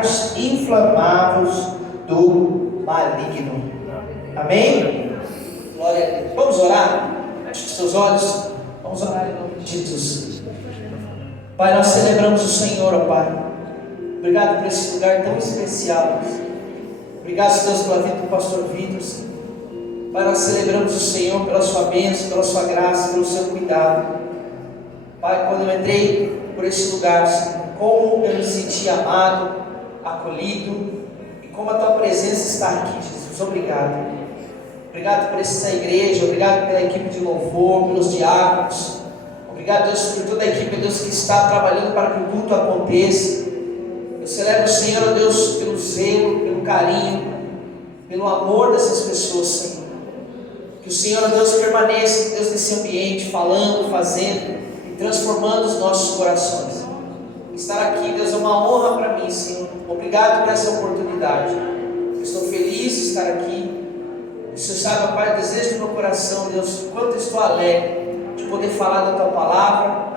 dardos inflamados do maligno. Amém? Glória a Deus. Vamos orar? Feche os seus olhos. Vamos orar em nome de Jesus. Pai, nós celebramos o Senhor, ó Pai. Obrigado por esse lugar tão especial. Obrigado, Deus, pela vida do pastor Vitor. Pai, nós celebramos o Senhor pela sua bênção, pela sua graça, pelo seu cuidado. Pai, quando eu entrei por esse lugar, Senhor, como eu me senti amado, acolhido, e como a tua presença está aqui, Jesus. Obrigado. Obrigado por essa igreja, obrigado pela equipe de louvor, pelos diáconos. Obrigado, Deus, por toda a equipe, Deus, que está trabalhando para que o culto aconteça. Eu celebro o Senhor, Deus, pelo zelo, pelo carinho, pelo amor dessas pessoas, Senhor. Que o Senhor, Deus, permaneça, Deus, nesse ambiente, falando, fazendo e transformando os nossos corações. Estar aqui, Deus, é uma honra para mim, Senhor. Obrigado por essa oportunidade. Eu estou feliz de estar aqui. O Senhor sabe, Pai, o desejo do meu coração, Deus, o quanto eu estou alegre de poder falar da tua palavra,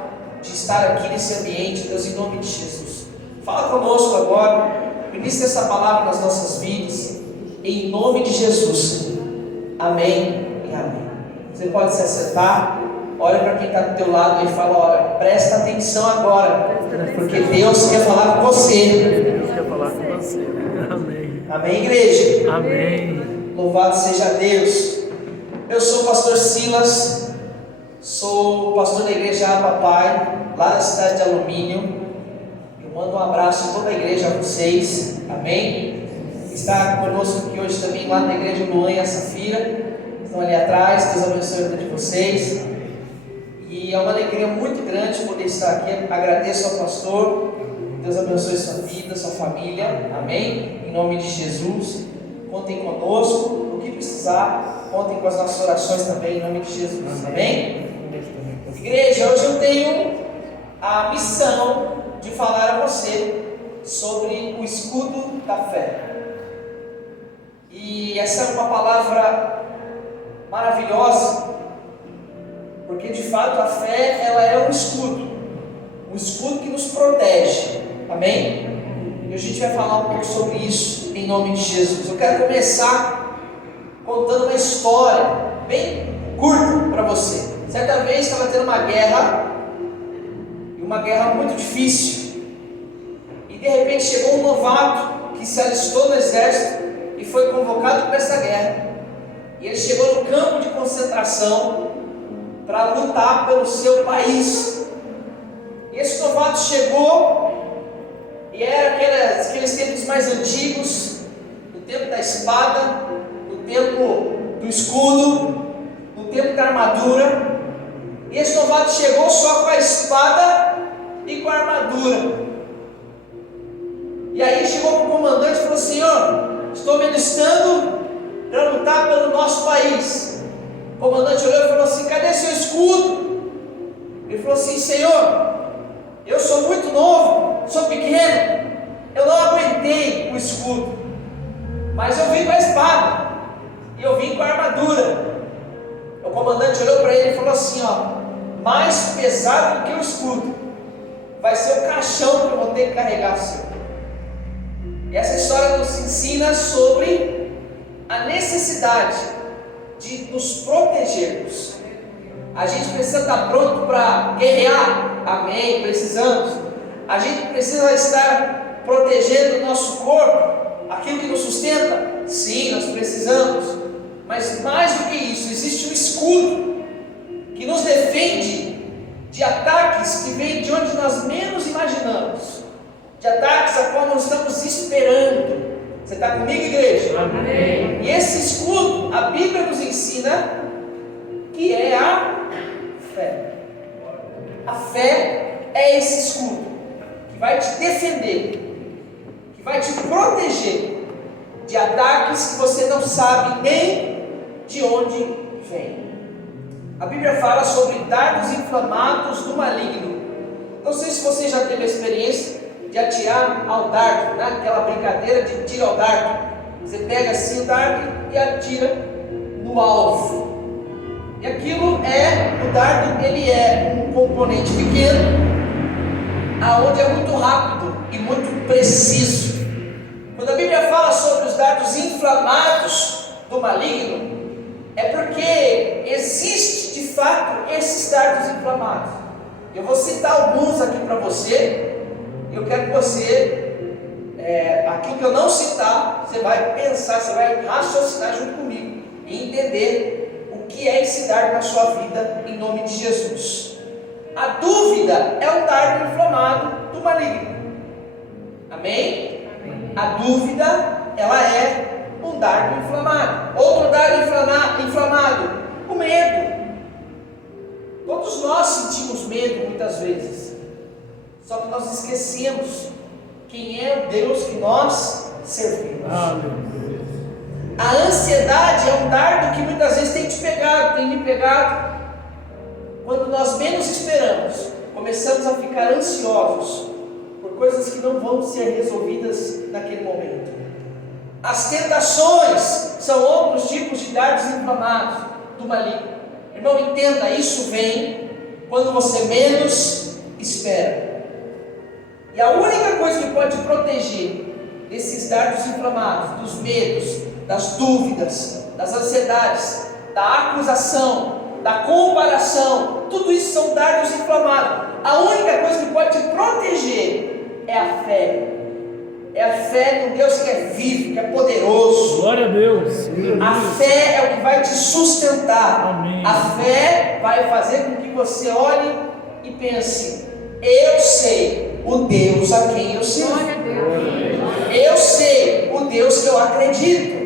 de estar aqui nesse ambiente, Deus, em nome de Jesus. Fala conosco agora, ministra essa palavra nas nossas vidas, em nome de Jesus. Amém e amém. Você pode se assentar, olha para quem está do teu lado e fala: olha, presta atenção agora, porque Deus quer falar com você. Deus quer falar com você. Amém. Amém, igreja? Amém. Louvado seja Deus. Eu sou o pastor Silas, sou pastor da igreja Abba Pai, lá da cidade de Alumínio. Eu mando um abraço a toda a igreja, a vocês. Amém? Está conosco aqui hoje também lá na igreja Luan e a Safira, estão ali atrás. Deus abençoe a vida de vocês. E é uma alegria muito grande poder estar aqui. Agradeço ao pastor. Deus abençoe sua vida, sua família. Amém? Em nome de Jesus. Contem conosco, o que precisar, contem com as nossas orações também, em nome de Jesus. Amém? Igreja, hoje eu tenho a missão de falar a você sobre o escudo da fé. E essa é uma palavra maravilhosa, porque de fato a fé, ela é um escudo que nos protege. Amém? E a gente vai falar um pouco sobre isso em nome de Jesus. Eu quero começar contando uma história bem curta para você. Certa vez estava tendo uma guerra, e uma guerra muito difícil, e de repente chegou um novato que se alistou no exército e foi convocado para essa guerra. E ele chegou no campo de concentração para lutar pelo seu país. E esse novato chegou, e era aqueles tempos mais antigos, no tempo da espada, no tempo do escudo, no tempo da armadura. E esse novato chegou só com a espada e com a armadura. E aí chegou para o comandante e falou: Senhor, estou me alistando para lutar pelo nosso país. O comandante olhou e falou assim: cadê seu escudo? Ele falou assim: Senhor, eu sou muito novo, sou pequeno, eu não aguentei o escudo, mas eu vim com a espada e eu vim com a armadura. O comandante olhou para ele e falou assim: ó, mais pesado do que o escudo vai ser o caixão que eu vou ter que carregar o seu. E essa história nos ensina sobre a necessidade de nos protegermos. A gente precisa estar pronto para guerrear. Amém? Precisamos. A gente precisa estar protegendo o nosso corpo, aquilo que nos sustenta. Sim, nós precisamos. Mas mais do que isso, existe um escudo que nos defende de ataques que vêm de onde nós menos imaginamos, de ataques a qual nós estamos esperando. Você está comigo, igreja? Amém. E esse escudo, a Bíblia nos ensina que é a fé. A fé é esse escudo que vai te defender, que vai te proteger de ataques que você não sabe nem de onde vem. A Bíblia fala sobre dardos inflamados do maligno. Não sei se você já teve a experiência de atirar ao dardo, né? Aquela brincadeira de tiro ao dardo. Você pega assim o dardo e atira no alvo. E aquilo o dardo, ele é um componente pequeno, aonde é muito rápido e muito preciso. inflamados do maligno, é porque existe de fato esses dardos inflamados. Eu vou citar alguns aqui para você. Eu quero que você, aquilo que eu não citar, você vai pensar, você vai raciocinar junto comigo e entender o que é esse dardo na sua vida, em nome de Jesus. A dúvida é um dardo inflamado do maligno. Amém? A dúvida, ela é um dardo inflamado. Outro dardo inflamado, o medo. Todos nós sentimos medo muitas vezes, só que nós esquecemos quem é o Deus que nós servimos. A ansiedade é um dardo que muitas vezes tem me pegado. Quando nós menos esperamos, começamos a ficar ansiosos por coisas que não vão ser resolvidas naquele momento. As tentações são outros tipos de dardos inflamados do maligno. Irmão, entenda, isso vem quando você menos espera. E a única coisa que pode proteger desses dardos inflamados, dos medos, das dúvidas, das ansiedades, da acusação, da comparação, tudo isso são dardos inflamados. A única coisa que pode te proteger é a fé. É a fé num Deus que é vivo, que é poderoso. Glória a Deus. A fé é o que vai te sustentar. Amém. A fé vai fazer com que você olhe e pense: eu sei o Deus a quem eu sirvo. Eu sei o Deus que eu acredito.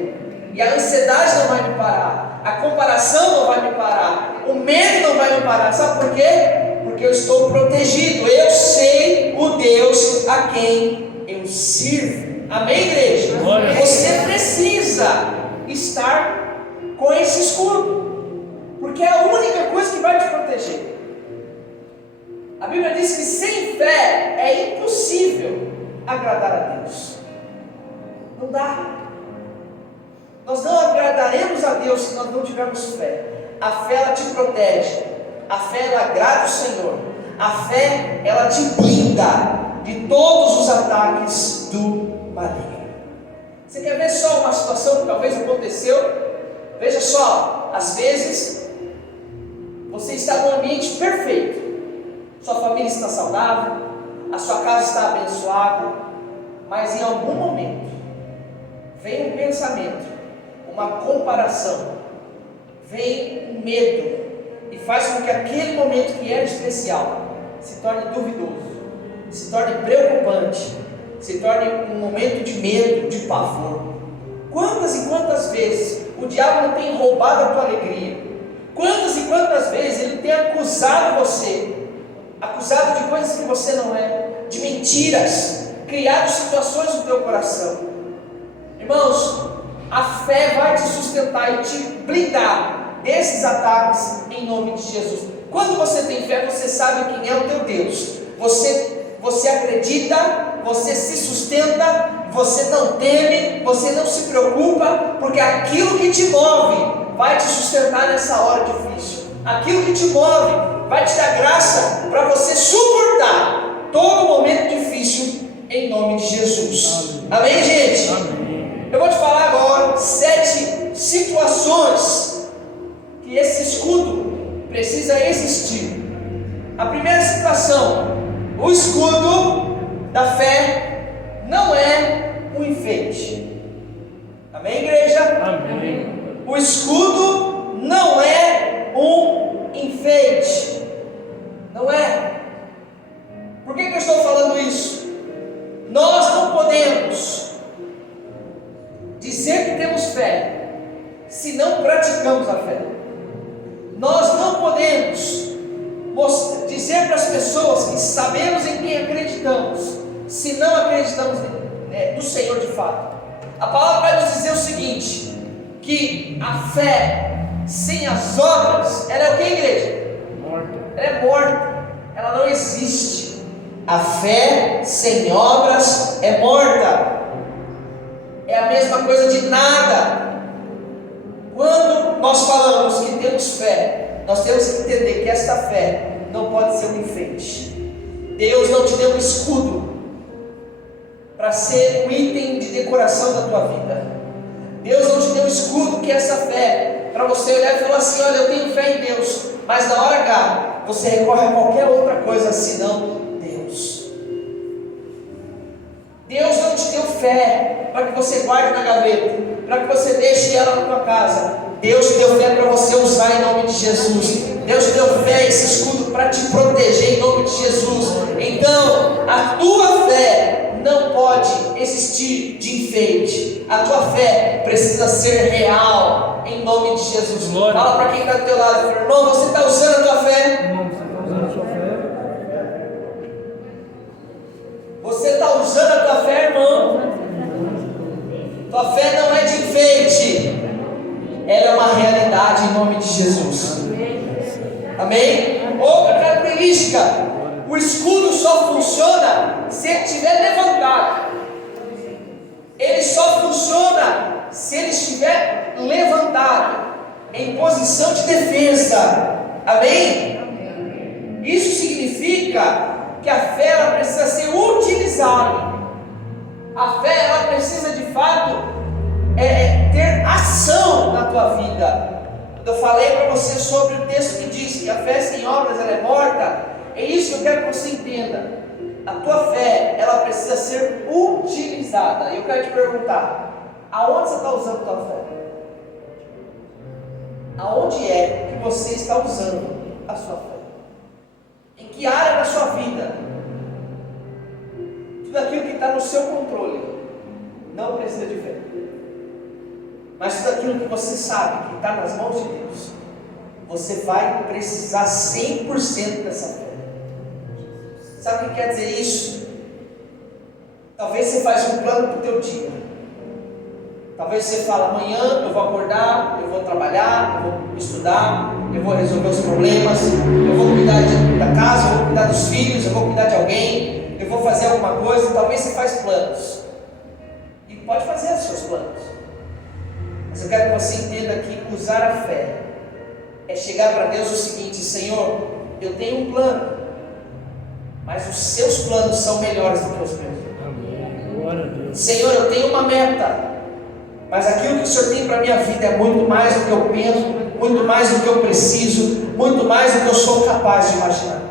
E a ansiedade não vai me parar, a comparação não vai me parar, o medo não vai me parar. Sabe por quê? Porque eu estou protegido. Eu sei o Deus a quem eu sirvo. Amém, igreja? Você precisa estar com esse escudo, porque é a única coisa que vai te proteger. A Bíblia diz que sem fé é impossível agradar a Deus. Não dá. Nós não agradaremos a Deus se nós não tivermos fé. A fé, ela te protege. A fé, ela agrada o Senhor. A fé, ela te blinda de todos os ataques do maligno. Você quer ver só uma situação que talvez aconteceu? Veja só, às vezes você está num ambiente perfeito, sua família está saudável, a sua casa está abençoada, mas em algum momento vem um pensamento, uma comparação, vem um medo e faz com que aquele momento que era especial se torne duvidoso, se torne preocupante, se torne um momento de medo, de pavor. Quantas e quantas vezes o diabo não tem roubado a tua alegria? Quantas e quantas vezes ele tem acusado você, acusado de coisas que você não é, de mentiras, criado situações no teu coração? Irmãos, a fé vai te sustentar e te blindar desses ataques em nome de Jesus. Quando você tem fé, você sabe quem é o teu Deus. Você acredita, você se sustenta, você não teme, você não se preocupa, porque aquilo que te move vai te sustentar nessa hora difícil. Aquilo que te move vai te dar graça para você suportar todo momento difícil em nome de Jesus. Amém, gente? Amém. Eu vou te falar agora 7 situações que esse escudo precisa existir. A primeira situação: o escudo da fé não é um enfeite. Amém, igreja? Amém. O escudo não é um enfeite. Não é. Por que eu estou falando isso? Nós não podemos dizer que temos fé se não praticamos a fé. Nós não podemos dizer para as pessoas que sabemos em quem acreditamos se não acreditamos no Senhor de fato. A palavra vai nos dizer o seguinte, que a fé sem as obras, ela é o que, igreja? Morta. Ela é morta, ela não existe. A fé sem obras é morta. É a mesma coisa de nada. Quando nós falamos que temos fé, nós temos que entender que esta fé não pode ser um enfeite. Deus não te deu um escudo para ser um item de decoração da tua vida. Deus não te deu escudo, que é essa fé, para você olhar e falar assim: olha, eu tenho fé em Deus, mas na hora H, você recorre a qualquer outra coisa senão Deus. Deus não te deu fé para que você guarde na gaveta, para que você deixe ela na tua casa. Deus te deu fé para você usar em nome de Jesus. Deus te deu fé, esse escudo, para te proteger em nome de Jesus. Então, a tua fé não pode existir de enfeite. A tua fé precisa ser real em nome de Jesus. Glória. Fala para quem está do teu lado: irmão, você está usando a tua fé? Você está usando a tua fé, irmão? Tua fé não é de enfeite, ela é uma realidade em nome de Jesus. Amém? Outra característica: o escudo só funciona se ele estiver levantado. Ele só funciona se ele estiver levantado, em posição de defesa. Amém? Isso significa que a fé ela precisa ser utilizada. A fé ela precisa de fato ter ação na tua vida. Quando eu falei para você sobre o texto que diz que a fé sem obras ela é morta, é isso que eu quero que você entenda. A tua fé ela precisa ser utilizada. E eu quero te perguntar: aonde você está usando a tua fé? Aonde é que você está usando a sua fé? Em que área da sua vida? Tudo aquilo que está no seu controle não precisa de fé, mas tudo aquilo que você sabe que está nas mãos de Deus, você vai precisar 100% dessa fé. Sabe o que quer dizer isso? Talvez você faça um plano para o teu dia. Talvez você fale: amanhã eu vou acordar, eu vou trabalhar, eu vou estudar, eu vou resolver os problemas, eu vou cuidar da casa, eu vou cuidar dos filhos, eu vou cuidar de alguém, eu vou fazer alguma coisa. Talvez você faça planos, e pode fazer os seus planos, mas eu quero que você entenda que usar a fé é chegar para Deus o seguinte: Senhor, eu tenho um plano, mas os seus planos são melhores do que os meus. Senhor, eu tenho uma meta, mas aquilo que o Senhor tem para a minha vida é muito mais do que eu penso, muito mais do que eu preciso, muito mais do que eu sou capaz de imaginar.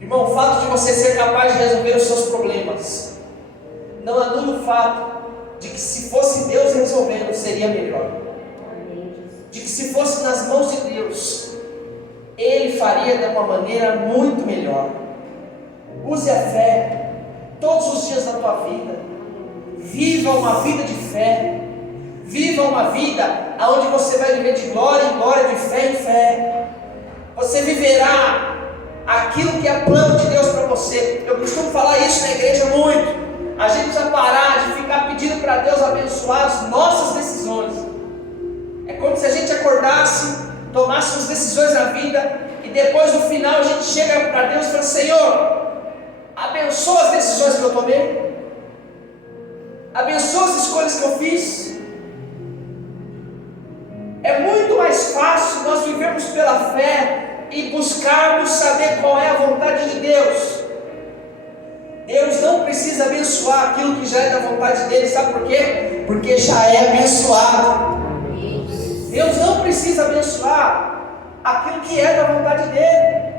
Irmão, o fato de você ser capaz de resolver os seus problemas não anula o fato de que, se fosse Deus resolvendo, seria melhor. De que, se fosse nas mãos de Deus, Ele faria de uma maneira muito melhor. Use a fé todos os dias da tua vida. Viva uma vida de fé. Viva uma vida onde você vai viver de glória em glória, de fé em fé. Você viverá aquilo que é plano de Deus para você. Eu costumo falar isso na igreja muito. A gente precisa parar de ficar pedindo para Deus abençoar as nossas decisões. É como se a gente acordasse, tomasse as decisões na vida, e depois no final a gente chega para Deus e fala: Senhor, abençoa as decisões que eu tomei, abençoa as escolhas que eu fiz. É muito mais fácil nós vivermos pela fé e buscarmos saber qual é a vontade de Deus. Deus não precisa abençoar aquilo que já é da vontade dele. Sabe por quê? Porque já é abençoado. Deus não precisa abençoar aquilo que é da vontade dele.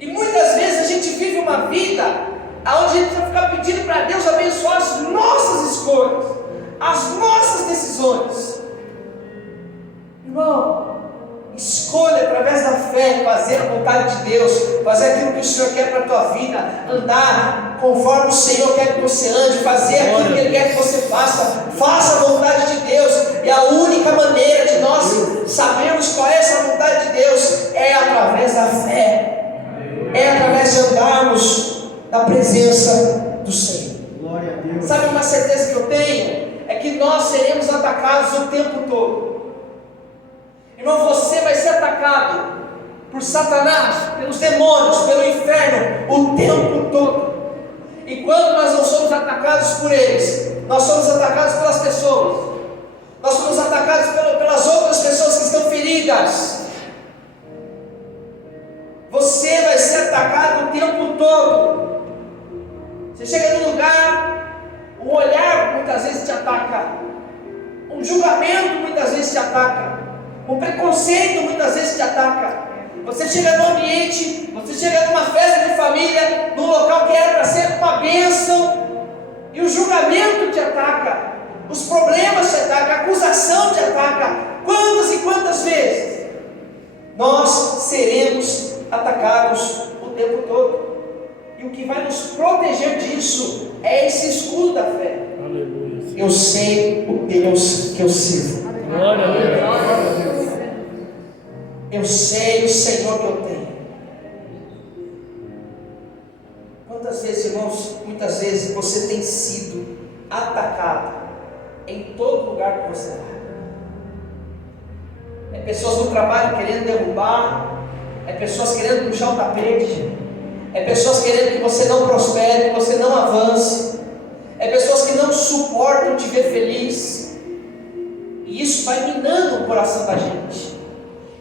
E muitas vezes a gente vive uma vida onde a gente vai ficar pedindo para Deus abençoar as nossas escolhas, as nossas decisões. Irmão, escolha através da fé fazer a vontade de Deus, fazer aquilo que o Senhor quer para a tua vida, andar conforme o Senhor quer que você ande, fazer aquilo que Ele quer que você faça. Faça a vontade de Deus. E a única maneira de nós sabermos qual é essa vontade de Deus é através da fé, é através de andarmos na presença do Senhor. Glória a Deus. Sabe uma certeza que eu tenho? É que nós seremos atacados o tempo todo. Irmão, você vai ser atacado por Satanás, pelos demônios, pelo inferno o tempo todo. E quando nós não somos atacados por eles, nós somos atacados pelas pessoas. Nós somos atacados pelas outras pessoas que estão feridas. Você vai ser atacado o tempo todo. Você chega num lugar, o olhar muitas muitas vezes te ataca, um julgamento muitas vezes te ataca, um preconceito muitas vezes te ataca. Você chega num ambiente, você chega numa festa de família, num local que era para ser uma bênção, e o julgamento te ataca, os problemas te atacam, a acusação te ataca. Quantas e quantas vezes nós seremos atacados o tempo todo? E o que vai nos proteger disso é esse escudo da fé. Aleluia. Eu sei o Deus que eu sirvo. Glória a Deus. Eu sei o Senhor que eu tenho. Quantas vezes, irmãos, muitas vezes você tem sido atacado em todo lugar que você vai. É pessoas no trabalho querendo derrubar, é pessoas querendo puxar o tapete, é pessoas querendo que você não prospere, que você não avance, é pessoas que não suportam te ver feliz, e isso vai minando o coração da gente.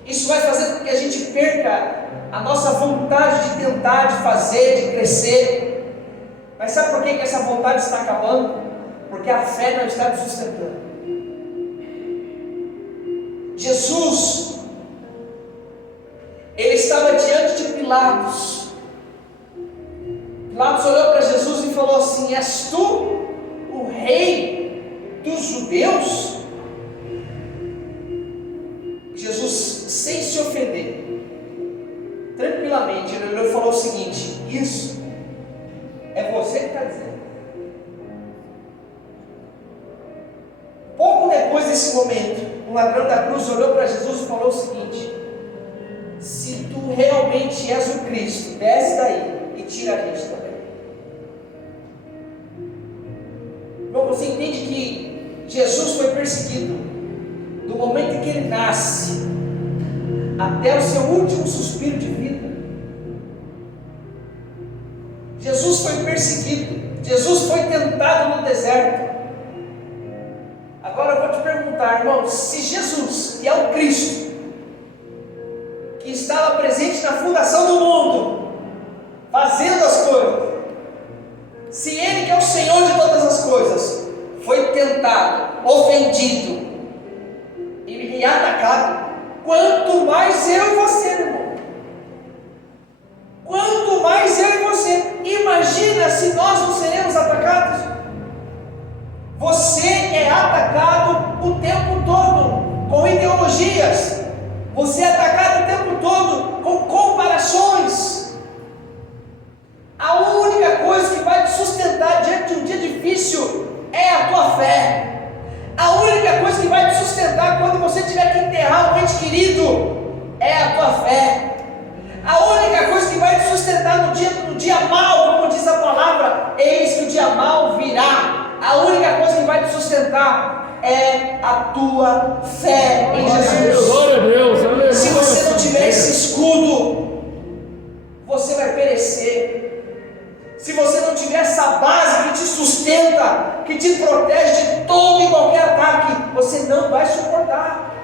Isso vai fazer com que a gente perca a nossa vontade de tentar, de fazer, de crescer. Mas sabe por que essa vontade está acabando? Porque a fé não está te sustentando. Jesus, ele estava diante de Pilatos. Pilatos olhou para Jesus e falou assim: és tu o rei dos judeus? Jesus, sem se ofender, tranquilamente, ele olhou e falou o seguinte: isso é você que está dizendo. Pouco depois desse momento, o ladrão da cruz olhou para Jesus e falou o seguinte: se tu realmente és o Cristo, desce daí e tira a gente também. Irmão, você entende que Jesus foi perseguido do momento em que ele nasce até o seu último suspiro de vida. Jesus foi perseguido, Jesus foi tentado no deserto. Agora eu vou te perguntar, irmão, se Jesus, que é o Cristo, que estava presente na fundação do mundo, fazendo as coisas, se Ele, que é o Senhor de todas as coisas, foi tentado, ofendido e atacado, quanto mais eu e você, irmão, quanto mais eu e você. Imagina se nós não seremos atacados. Você é atacado o tempo todo com ideologias, você é atacado o tempo todo com comparações. A única coisa que vai te sustentar diante de um dia difícil é a tua fé. A única coisa que vai te sustentar quando você tiver que enterrar um ente querido é a tua fé. A única coisa que vai te sustentar no dia mau, como diz a palavra, eis que o dia mau virá. A única coisa que vai te sustentar é a tua fé em Jesus. Glória a Deus. Aleluia. Se você não tiver esse escudo, você vai perecer. Se você não tiver essa base que te sustenta, que te protege de todo e qualquer ataque, você não vai suportar.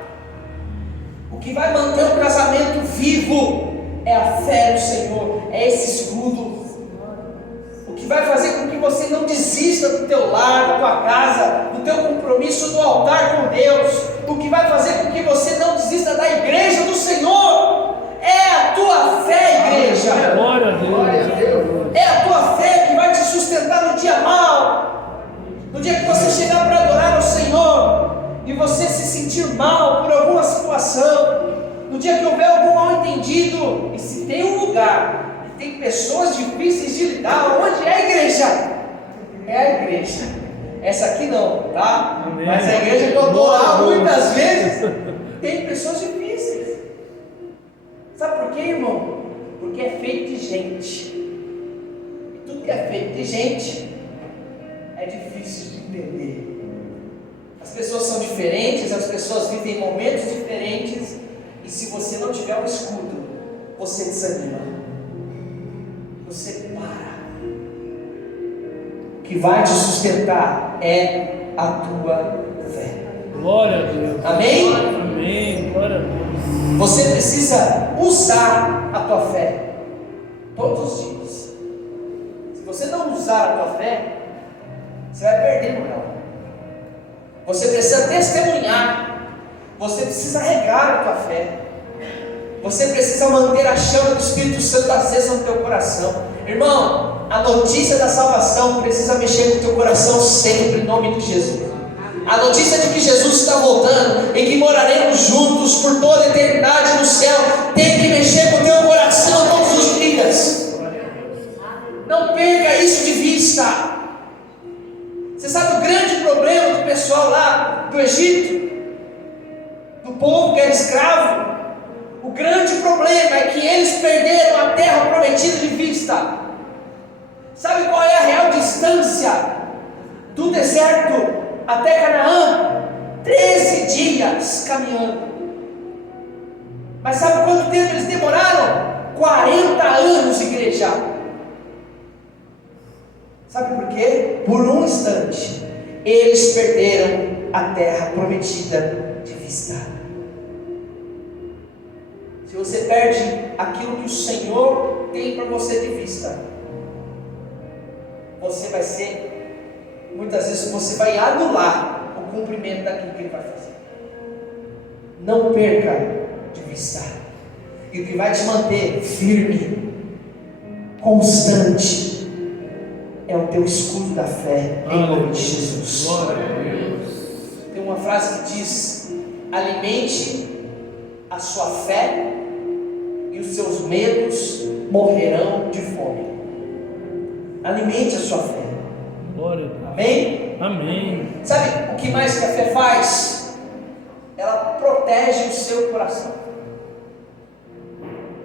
O que vai manter o casamento vivo é a fé no Senhor, é esse escudo. O que vai fazer com que você não desista do teu lar, da tua casa, do teu compromisso no altar com Deus, o que vai fazer com que você não desista da igreja do Senhor, é a tua fé, igreja. Glória a Deus. É a tua fé que vai te sustentar no dia mau, no dia que você chegar para adorar ao Senhor e você se sentir mal por alguma situação, no dia que houver algum mal entendido. E se tem um lugar que tem pessoas difíceis de lidar, onde é a igreja? É a igreja. Essa aqui não, tá? Amém. Mas a igreja que eu estou lá muitas vezes tem pessoas difíceis. Sabe por quê, irmão? Porque é feito de gente. E tudo que é feito de gente é difícil de entender. As pessoas são diferentes, as pessoas vivem momentos diferentes. E se você não tiver um escudo, você desanima, você para. O que vai te sustentar é a tua fé. Glória a Deus. Amém? Amém. Glória a Deus. Você precisa usar a tua fé todos os dias. Se você não usar a tua fé, você vai perder por ela. Você precisa testemunhar. Você precisa regar a tua fé. Você precisa manter a chama do Espírito Santo acesa no teu coração. Irmão, a notícia da salvação precisa mexer com o teu coração sempre, em nome de Jesus. A notícia de que Jesus está voltando e que moraremos juntos por toda a eternidade no céu tem que mexer com o teu coração todos os dias. Não perca isso de vista. Você sabe o grande problema do pessoal lá do Egito, do povo que era escravo? O grande problema é que eles perderam a terra prometida de vista. Sabe qual é a real distância do deserto até Canaã? 13 dias caminhando. Mas sabe quanto tempo eles demoraram? 40 anos, igreja. Sabe por quê? Por um instante eles perderam a terra prometida de vista. Se você perde aquilo que o Senhor tem para você de vista, você vai ser, muitas vezes você vai anular o cumprimento daquilo que Ele vai fazer. Não perca de vista. E o que vai te manter firme, constante, é o teu escudo da fé, em nome de Jesus. Tem uma frase que diz: alimente a sua fé e os seus medos morrerão de fome. Alimente a sua fé. Amém? Amém. Sabe o que mais que a fé faz? Ela protege o seu coração.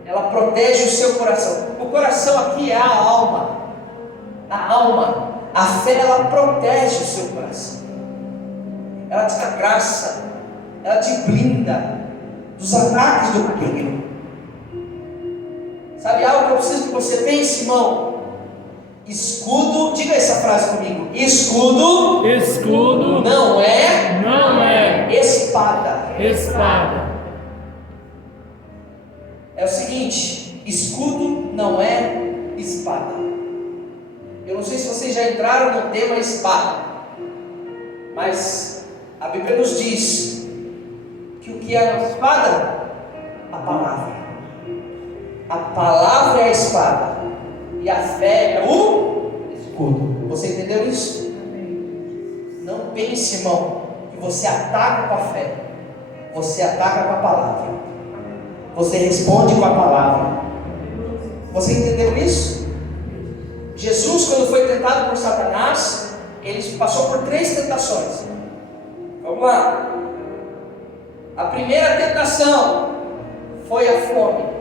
Ela protege o seu coração. O coração aqui é a alma. A alma. A fé, ela protege o seu coração. Ela te dá graça. Ela te blinda dos ataques do maligno. Sabe algo que eu preciso que você pense, irmão? Escudo, diga essa frase comigo. Escudo não é espada. É o seguinte: escudo não é espada. Eu não sei se vocês já entraram no tema espada, mas a Bíblia nos diz que o que é a espada? A palavra. A palavra é a espada e a fé é o escudo. Você entendeu isso? Não pense, irmão, que você ataca com a fé. Você ataca com a palavra. Você responde com a palavra. Você entendeu isso? Jesus, quando foi tentado por Satanás, ele passou por 3 tentações. Vamos lá. A primeira tentação foi a fome.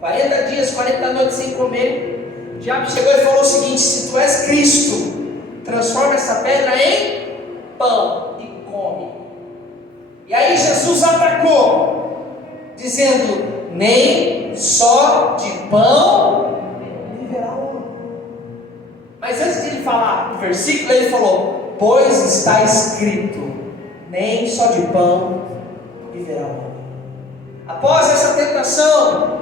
40 dias, 40 noites sem comer. O diabo chegou e falou o seguinte: se tu és Cristo, transforma essa pedra em pão e come. E aí Jesus atacou, dizendo: nem só de pão viverá o homem. Mas antes de ele falar o versículo, ele falou: pois está escrito, nem só de pão viverá o homem. Após essa tentação,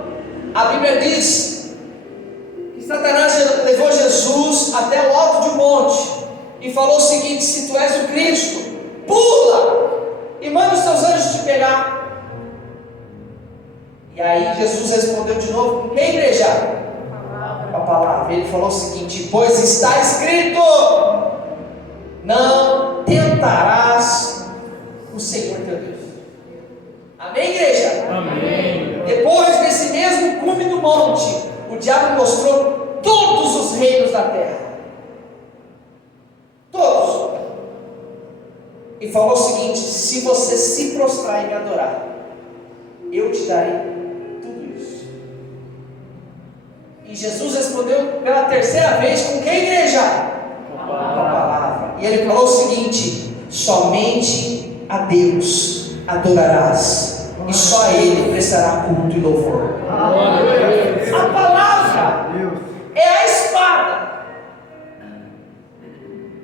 a Bíblia diz que Satanás levou Jesus até o alto de um monte e falou o seguinte: se tu és o Cristo, pula e manda os teus anjos te pegar. E aí Jesus respondeu de novo: com que, igreja? Com a palavra. Ele falou o seguinte: pois está escrito, não tentarás o Senhor teu Deus. Amém, igreja? Amém. Depois desse mesmo cume do monte, o diabo mostrou todos os reinos da terra. Todos. E falou o seguinte: se você se prostrar e me adorar, eu te darei tudo isso. E Jesus respondeu pela terceira vez: com que, igreja? Com a palavra. E ele falou o seguinte: somente a Deus adorarás, e só a Ele prestará culto e louvor. A palavra é a espada,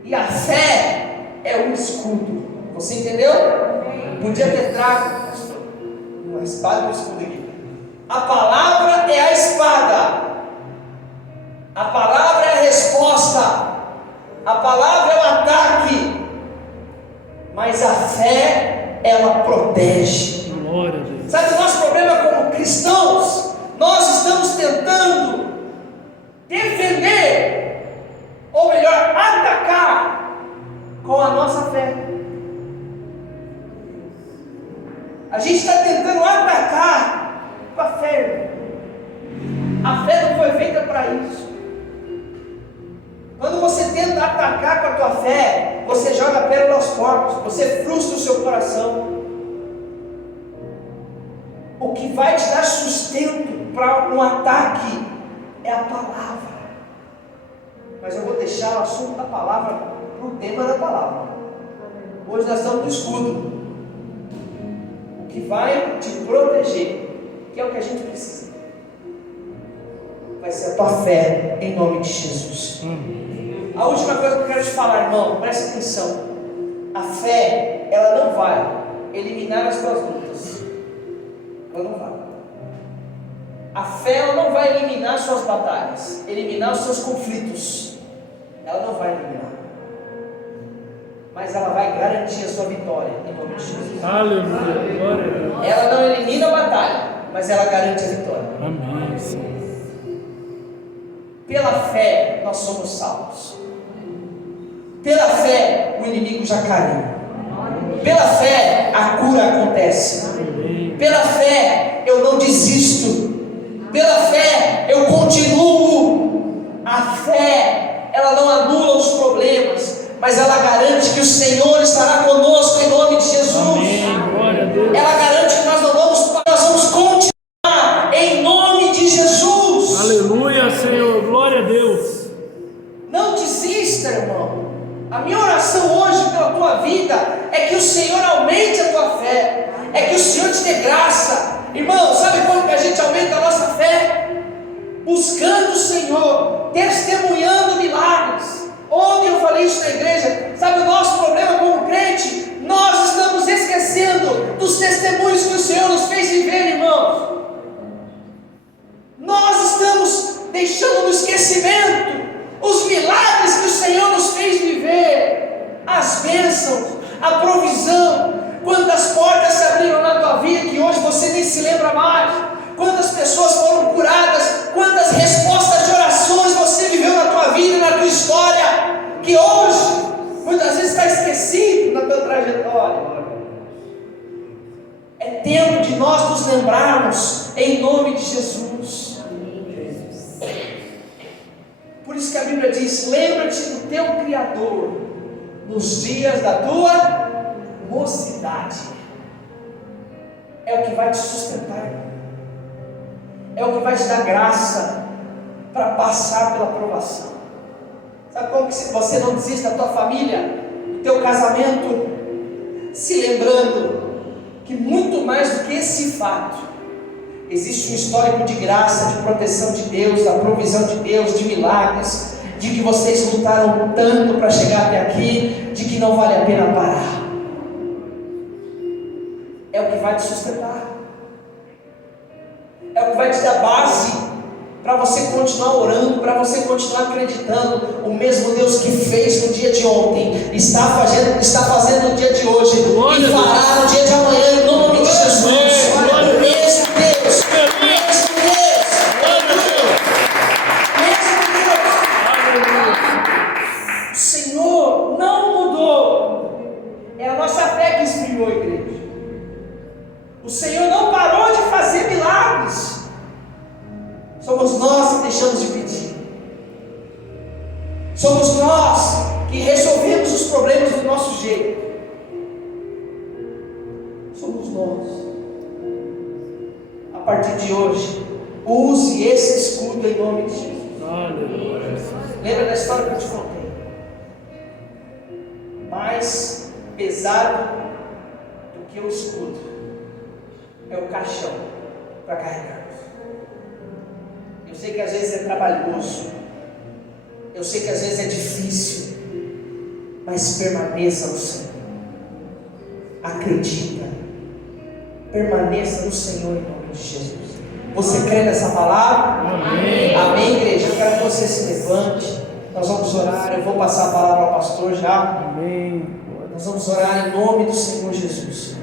e a fé é o escudo. Você entendeu? Podia ter trago uma espada e um escudo aqui. A palavra é a espada, a palavra é a resposta, a palavra é o ataque. mas a fé, ela protege. Glória a Deus. Sabe, o nosso problema como cristãos, nós estamos tentando defender, ou melhor, atacar com a nossa fé. A gente está tentando atacar com a fé. A fé não foi feita para isso. Quando você tenta atacar com a tua fé, você joga pedra aos porcos, você frustra o seu coração. O que vai te dar sustento para um ataque é a palavra. Mas eu vou deixar o assunto da palavra para o tema da palavra. Hoje nós estamos no escudo. O que vai te proteger, que é o que a gente precisa, vai ser a tua fé, em nome de Jesus. A última coisa que eu quero te falar, irmão, presta atenção. A fé, ela não vai eliminar as tuas lutas. Ela não vai. A fé, ela não vai eliminar suas batalhas, eliminar os seus conflitos. Ela não vai eliminar, mas ela vai garantir a sua vitória, em nome de Jesus. Aleluia. Glória a Deus. Ela não elimina a batalha, mas ela garante a vitória. Amém, Senhor. Pela fé, nós somos salvos. Pela fé, o inimigo já caiu. Pela fé, a cura acontece. Pela fé, eu não desisto. Pela fé, eu continuo. A fé, ela não anula os problemas, mas ela garante que o Senhor estará conosco em nome de Jesus. Amém. Glória a Deus. Ela garante que nós vamos continuar em nome de Jesus. Aleluia, Senhor. Glória a Deus. Não desista, irmão. A minha oração hoje pela tua vida é que o Senhor aumente a tua fé, é que o Senhor te dê graça. Irmão, sabe como que a gente aumenta a nossa fé? Buscando o Senhor, testemunhando milagres. Ontem eu falei isso na igreja. Sabe o nosso problema como crente? Nós estamos esquecendo dos testemunhos que o Senhor nos fez viver, irmãos. Nós estamos deixando no esquecimento os milagres que o Senhor nos fez viver, as bênçãos, a provisão. Quantas portas se abriram na tua vida que hoje você nem se lembra mais? Quantas pessoas foram curadas? Quantas respostas de orações você viveu na tua vida e na tua história, que hoje muitas vezes está esquecido na tua trajetória? É tempo de nós nos lembrarmos em nome de Jesus. Por isso que a Bíblia diz: lembra-te do teu Criador nos dias da tua mocidade. É o que vai te sustentar, é o que vai te dar graça para passar pela provação. Sabe como que você não desiste da tua família, do teu casamento, se lembrando que muito mais do que esse fato, existe um histórico de graça, de proteção de Deus, da provisão de Deus, de milagres, de que vocês lutaram tanto para chegar até aqui, de que não vale a pena parar. É o que vai te sustentar, é o que vai te dar base para você continuar orando, para você continuar acreditando. O mesmo Deus que fez no dia de ontem está fazendo no dia de hoje e fará no dia de amanhã, em nome de Jesus. O mesmo Deus, o Senhor não mudou. É a nossa fé que esfriou, igreja. O Senhor não parou de fazer milagres. Somos nós que deixamos de pedir. Somos nós que resolvemos os problemas do nosso jeito. Somos nós. A partir de hoje, use esse escudo em nome de Jesus. Lembra da história que eu te contei? Mais pesado do que o escudo é o caixão para carregar. Eu sei que às vezes é trabalhoso, eu sei que às vezes é difícil, mas permaneça no Senhor. Acredita, permaneça no Senhor em nome de Jesus. Você crê nessa palavra? Amém. Amém, igreja. Eu quero que você se levante. Nós vamos orar, eu vou passar a palavra ao pastor já. Amém. Nós vamos orar em nome do Senhor Jesus.